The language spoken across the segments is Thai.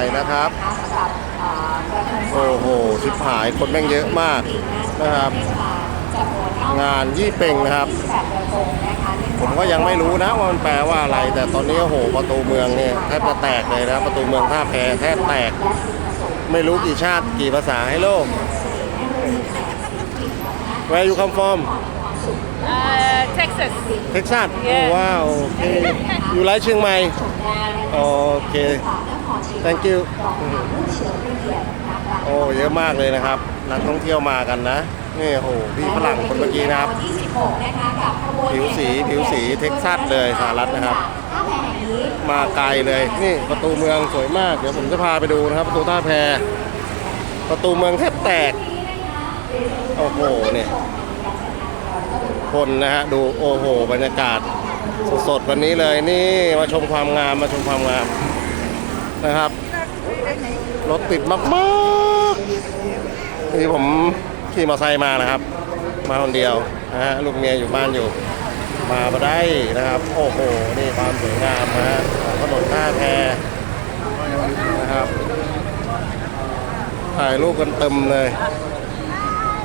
ม่นะครับ โอ้โหชิบหายคนแม่งเยอะมากนะครับ งานยี่เป่งนะครับ ผมก็ยังไม่รู้นะว่ามันแปลว่าอะไร แต่ตอนนี้โอ้โหประตูเมืองเนี่ยแทบจะแตกเลยนะประตูเมืองท่าแพแทบแตก ไม่รู้กี่ชาติกี่ภาษาให้โลก Where you come from Texas. Texas Yeah. oh wow okay you like เชียงใหม่โอเค thank you โอ้เยอะมากเลยนะครับ นักท่องเที่ยวมากันนะ นี่โอ้โหพี่ฝรั่งคนเมื่อกี้นะครับ ผิวสีผิวสีเท็กซัสเลยสหรัฐนะครับ มาไกลเลย นี่ประตูเมืองสวยมาก เดี๋ยวผมจะพาไปดูนะครับ ประตูท่าแพ ประตูเมืองแทบแตก โอ้โหเนี่ย คนนะฮะดูโอ้โหบรรยากาศสดๆวันนี้เลยนี่มาชมความงามมาชมความงามนะครับรถติดมากๆนี่ผมขี่มอเตอร์ไซค์มานะครับ มาคนเดียวนะฮะลูกเมียอยู่บ้านอยู่ มามาได้นะครับ โอ้โหนี่ความสวยงามนะฮะถนนท่าแพนะครับถ่ายรูปกันเต็มเลย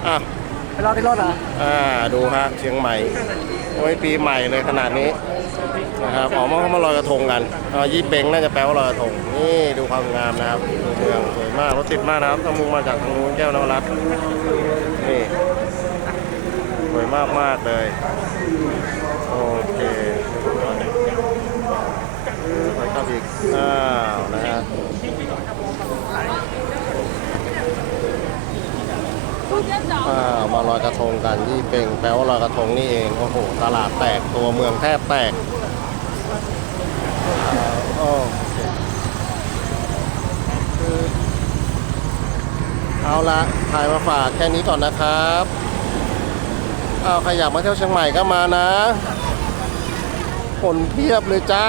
อะ ไปรอที่รถเหรออ่าดูฮะเชียงใหม่โอ้ยปีใหม่เลยขนาดนี้นะครับออกมาเขามาลอยกระทงกันอ่ายี่เบงน่าจะแปลว่าลอยกระทงนี่ดูความงามนะครับดูเมืองสวยมากรถติดมากนะครับต้องมุ่งมาจากทางนู้นแก้วนวรัตน์นี่สวยมากมากเลยโอเคไปครับอีก อ้าวนะฮะ อ่ามาลอยกระทงกันยี่เป่งแปลว่าลอยกระทงนี่เองโอ้โหตลาดแตกตัวเมืองแทบแตกโอเอเอาละถ่ายมาฝากแค่นี้ก่อนนะครับเอาใครอยากมาเที่ยวเชียงใหม่ก็มานะคนเพียบเลยจ้า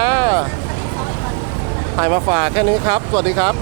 ถ่ายมาฝากแค่นี้ครับ สวัสดีครับ